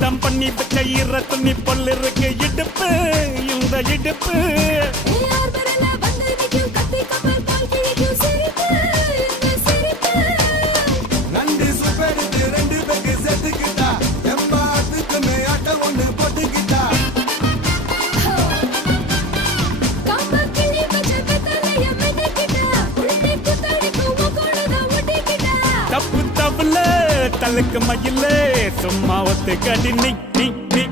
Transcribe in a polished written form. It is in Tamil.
தம் பண்ணி வச்ச ஈர துணி பொல் இருக்கு இடுப்பு இந்த இடுப்பு நண்டு சுப்பெடுத்து ரெண்டு பேருக்கு செத்துக்கிட்டா எம்மாத்துக்கு மேயாட்ட ஒண்ணு போட்டுக்கிட்டா தப்பு தப்புல தலுக்கு மயிலே சும்மா ஒத்து கடி நீ நீ நீ